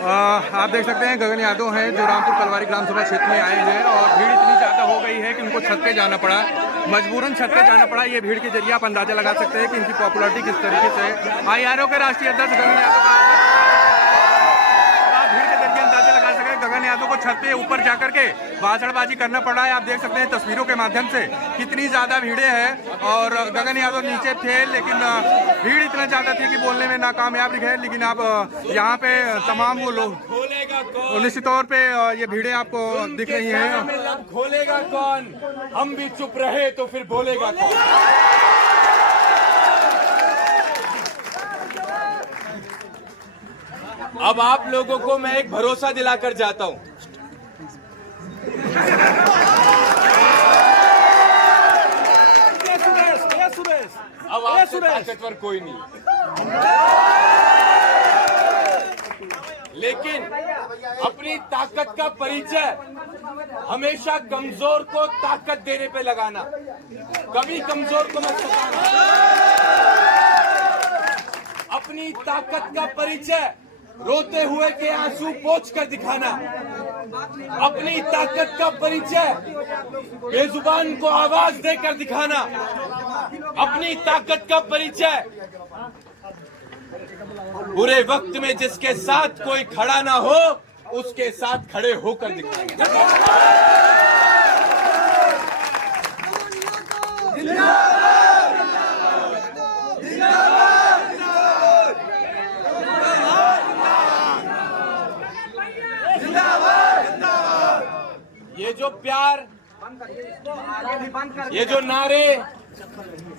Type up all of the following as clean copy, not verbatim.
आप देख सकते हैं गगन यादव हैं जो रामपुर कलवारी ग्राम सभा क्षेत्र में आए हैं और भीड़ इतनी ज़्यादा हो गई है कि उनको छत पे जाना पड़ा, मजबूरन छत पे जाना पड़ा। ये भीड़ के जरिए आप अंदाजा लगा सकते हैं कि इनकी पॉपुलैरिटी किस तरीके से है। आईआरओ के राष्ट्रीय अध्यक्ष गगन यादव का आप भीड़ के जरिए अंदाजा लगा सकते हैं। गगन यादव को छत पे ऊपर जाकर के भाषणबाजी करना पड़ा है। आप देख सकते हैं तस्वीरों के माध्यम से कितनी ज़्यादा भीड़ें हैं और गगन यादव नीचे थे लेकिन भीड़ इतना ज़्यादा थी कि बोलने में नाकामयाब रहे। लेकिन आप यहाँ पे तमाम वो लोग निश्चित तौर पे ये भीड़ें आपको दिख रही हैं। खोलेगा कौन? हम भी चुप रहे तो फिर बोलेगा कौन? अब आप लोगों को मैं एक भरोसा दिलाकर जाता हूं। अब आपसे ताकतवर कोई नहीं, लेकिन अपनी ताकत का परिचय हमेशा कमजोर को ताकत देने पे लगाना, कभी कमजोर को मत सताना। अपनी ताकत का परिचय रोते हुए के आंसू पोंछ कर दिखाना, अपनी ताकत का परिचय बेजुबान को आवाज देकर दिखाना, अपनी ताकत का परिचय बुरे वक्त में जिसके साथ कोई खड़ा ना हो उसके साथ खड़े होकर दिखाना। ये जो प्यार, ये जो नारे,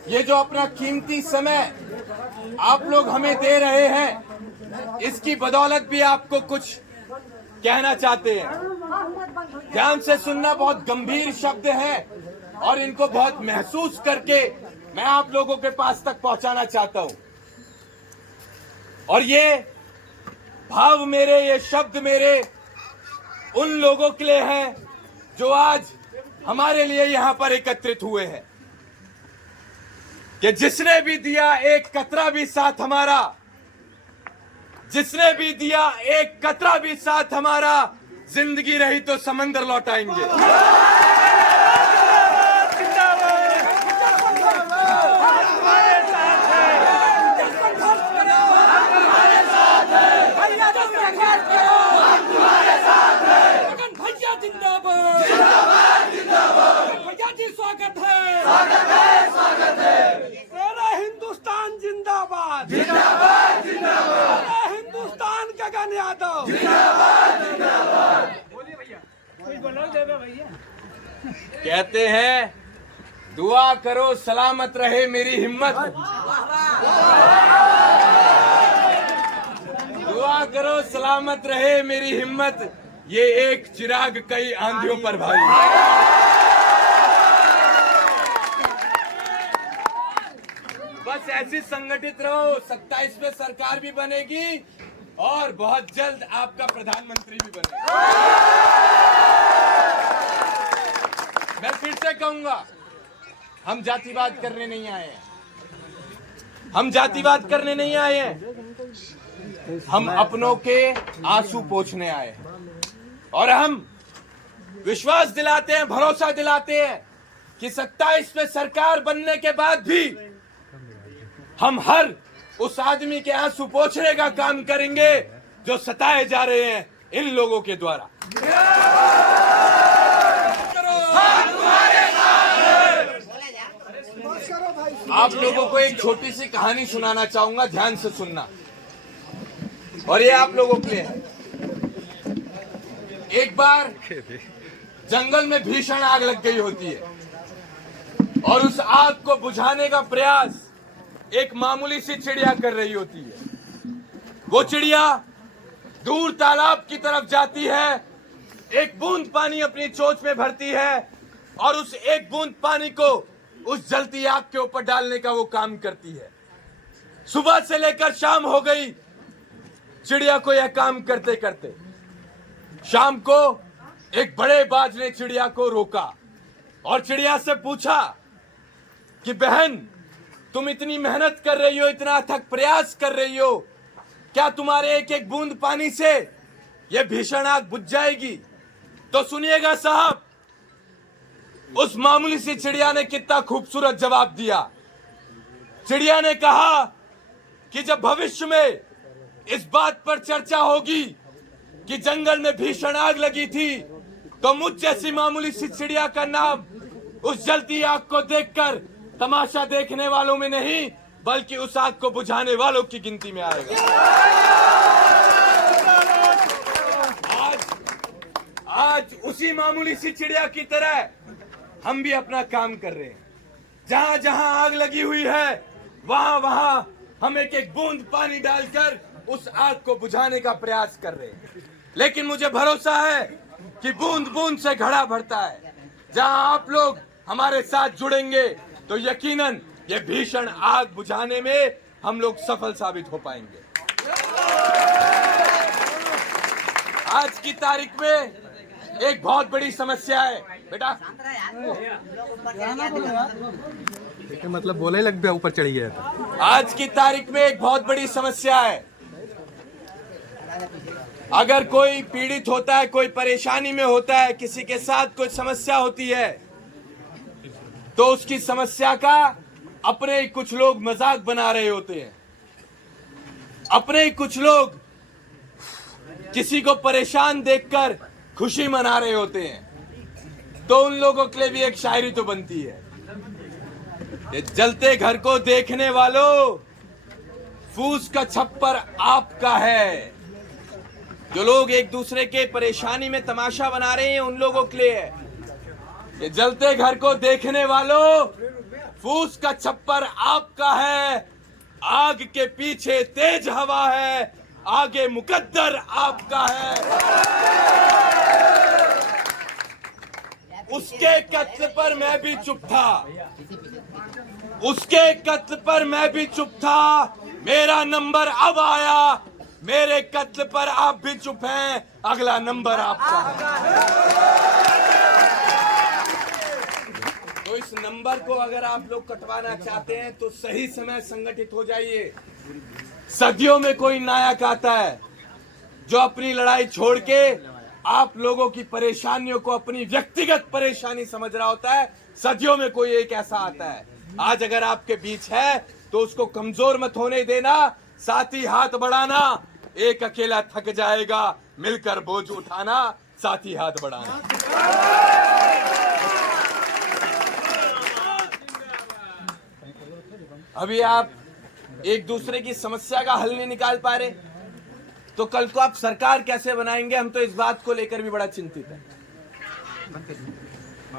ये जो अपना कीमती समय आप लोग हमें दे रहे हैं, इसकी बदौलत भी आपको कुछ कहना चाहते हैं। ध्यान से सुनना, बहुत गंभीर शब्द हैं और इनको बहुत महसूस करके मैं आप लोगों के पास तक पहुंचाना चाहता हूं। और ये भाव मेरे, ये शब्द मेरे उन लोगों के लिए हैं जो आज हमारे लिए यहां पर एकत्रित हुए हैं, कि जिसने भी दिया एक कतरा भी साथ हमारा, जिसने भी दिया एक कतरा भी साथ हमारा, जिंदगी रही तो समंदर लौटाएंगे। स्वागत है, स्वागत है। मेरा हिंदुस्तान जिंदाबाद, जिंदाबाद, जिंदाबाद। मेरा हिंदुस्तान गगन यादव, जिंदाबाद, जिंदाबाद। बोलिए भैया, कुछ बोलो देवे भैया। कहते हैं दुआ करो सलामत रहे मेरी हिम्मत, दुआ करो सलामत रहे मेरी हिम्मत, ये एक चिराग कई आंधियों पर भाई। बस ऐसी संगठित रहो, 27 में सरकार भी बनेगी और बहुत जल्द आपका प्रधानमंत्री भी बनेगा। मैं फिर से कहूंगा, हम जातिवाद करने नहीं आए हैं, हम जातिवाद करने नहीं आए हैं, हम अपनों के आंसू पोंछने आए हैं। और हम विश्वास दिलाते हैं, भरोसा दिलाते हैं कि 27 में सरकार बनने के बाद भी हम हर उस आदमी के आंसू पोंछने का काम करेंगे जो सताए जा रहे हैं इन लोगों के द्वारा। आप लोगों को एक छोटी सी कहानी सुनाना चाहूंगा, ध्यान से सुनना, और ये आप लोगों के लिए है। एक बार जंगल में भीषण आग लग गई होती है और उस आग को बुझाने का प्रयास एक मामूली सी चिड़िया कर रही होती है। वो चिड़िया दूर तालाब की तरफ जाती है, एक बूंद पानी अपनी चोंच में भरती है और उस एक बूंद पानी को उस जलती आग के ऊपर डालने का वो काम करती है। सुबह से लेकर शाम हो गई चिड़िया को यह काम करते करते। शाम को एक बड़े बाज ने चिड़िया को रोका और चिड़िया से पूछा कि बहन, तुम इतनी मेहनत कर रही हो, इतना अथक प्रयास कर रही हो, क्या तुम्हारे एक एक बूंद पानी से ये भीषण आग बुझ जाएगी। तो सुनिएगा साहब, उस मामूली सी चिड़िया ने कितना खूबसूरत जवाब दिया। चिड़िया ने कहा कि जब भविष्य में इस बात पर चर्चा होगी कि जंगल में भीषण आग लगी थी, तो मुझ जैसी मामूली सी चिड़िया का नाम उस जलती आग को देखकर तमाशा देखने वालों में नहीं, बल्कि उस आग को बुझाने वालों की गिनती में आएगा। आज उसी मामूली सी चिड़िया की तरह हम भी अपना काम कर रहे हैं। जहां जहां आग लगी हुई है, वहां वहां हम एक एक बूंद पानी डालकर उस आग को बुझाने का प्रयास कर रहे हैं। लेकिन मुझे भरोसा है कि बूंद बूंद से घड़ा भरता है। जहां आप लोग हमारे साथ जुड़ेंगे तो यकीनन ये भीषण आग बुझाने में हम लोग सफल साबित हो पाएंगे। आज की तारीख में एक बहुत बड़ी समस्या है बेटा। मतलब बोले लग गया, ऊपर चढ़ी गया। आज की तारीख में एक बहुत बड़ी समस्या है। अगर कोई पीड़ित होता है, कोई परेशानी में होता है, किसी के साथ कोई समस्या होती है, तो उसकी समस्या का अपने ही कुछ लोग मजाक बना रहे होते हैं। अपने ही कुछ लोग किसी को परेशान देखकर खुशी मना रहे होते हैं। तो उन लोगों के लिए भी एक शायरी तो बनती है, ये जलते घर को देखने वालों, फूस का छप्पर आपका है। जो लोग एक दूसरे के परेशानी में तमाशा बना रहे हैं, उन लोगों के लिए है। ये जलते घर को देखने वालों, फूस का छप्पर आपका है। आग के पीछे तेज हवा है, आगे मुकद्दर आपका है। उसके कत्ल पर मैं भी चुप था, उसके कत्ल पर मैं भी चुप था। मेरा नंबर अब आया, मेरे कत्ल पर आप भी चुप हैं, अगला नंबर आपका है। तो इस नंबर को अगर आप लोग कटवाना चाहते हैं तो सही समय संगठित हो जाइए। सदियों में कोई नायक आता है जो अपनी लड़ाई छोड़ के आप लोगों की परेशानियों को अपनी व्यक्तिगत परेशानी समझ रहा होता है। सदियों में कोई एक ऐसा आता है। आज अगर आपके बीच है तो उसको कमजोर मत होने देना, साथ ही हाथ बढ़ाना। एक अकेला थक जाएगा, मिलकर बोझ उठाना, साथ ही हाथ बढ़ाना। अभी आप एक दूसरे की समस्या का हल नहीं निकाल पा रहे, तो कल को आप सरकार कैसे बनाएंगे? हम तो इस बात को लेकर भी बड़ा चिंतित हैं।